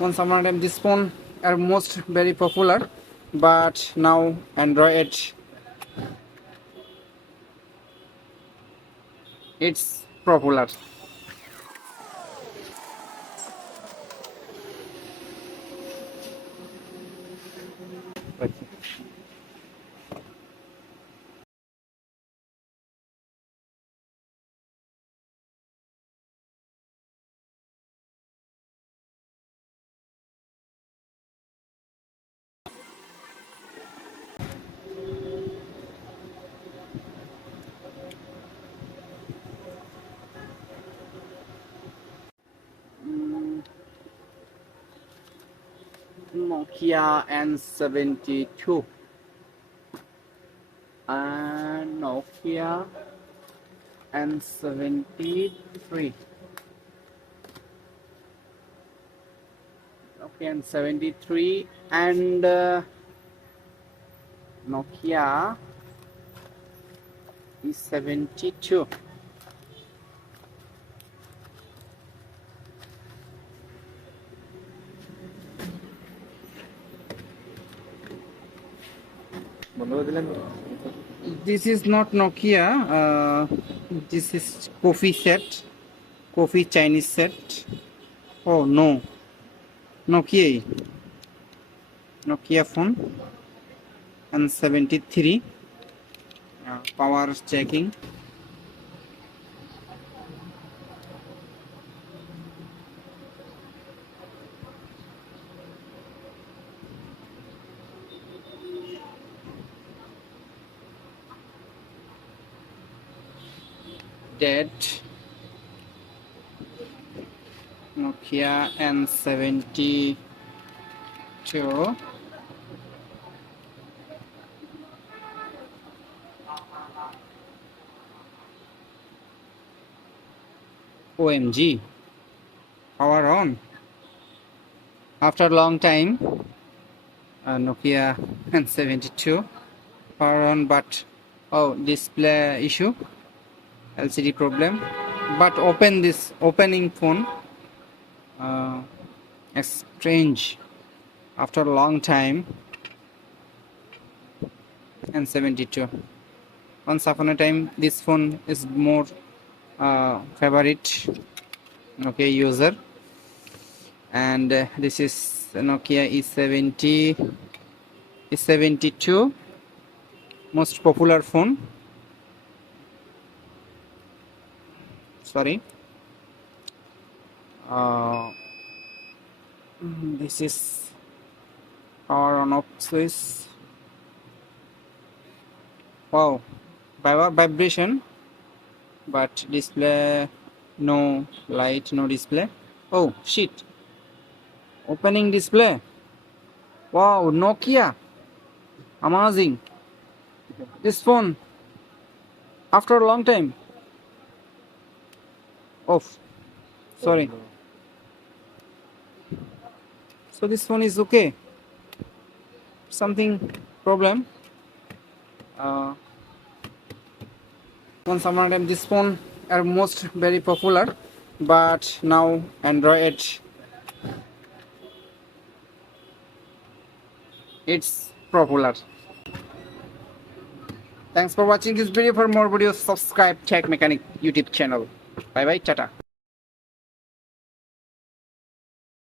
Once upon a time, this phone are most very popular, but now Android it's popular. Okay. Nokia N72 and Nokia N73. Nokia N73 and Nokia E72. This is not Nokia. This is coffee set, coffee Chinese set. Oh no, Nokia, Nokia phone and 73. Power checking. Date Nokia N72. OMG, power on. After a long time, Nokia N72 power on, but oh, display issue, LCD problem. But open this opening phone. Strange. After a long time, N72. Once upon a time, this phone is more favorite Nokia user, and this is Nokia E72, most popular phone. Sorry. This is power on off switch. Wow, vibration, but display no light, no display. Oh shit, opening display. Wow, Nokia, amazing. This phone after a long time off. Sorry. So this phone is okay. Something problem. Once upon a time, this phone are most very popular, but now Android it's popular. Thanks for watching this video. For more videos, subscribe TechMechanic YouTube channel. Bye bye, tata.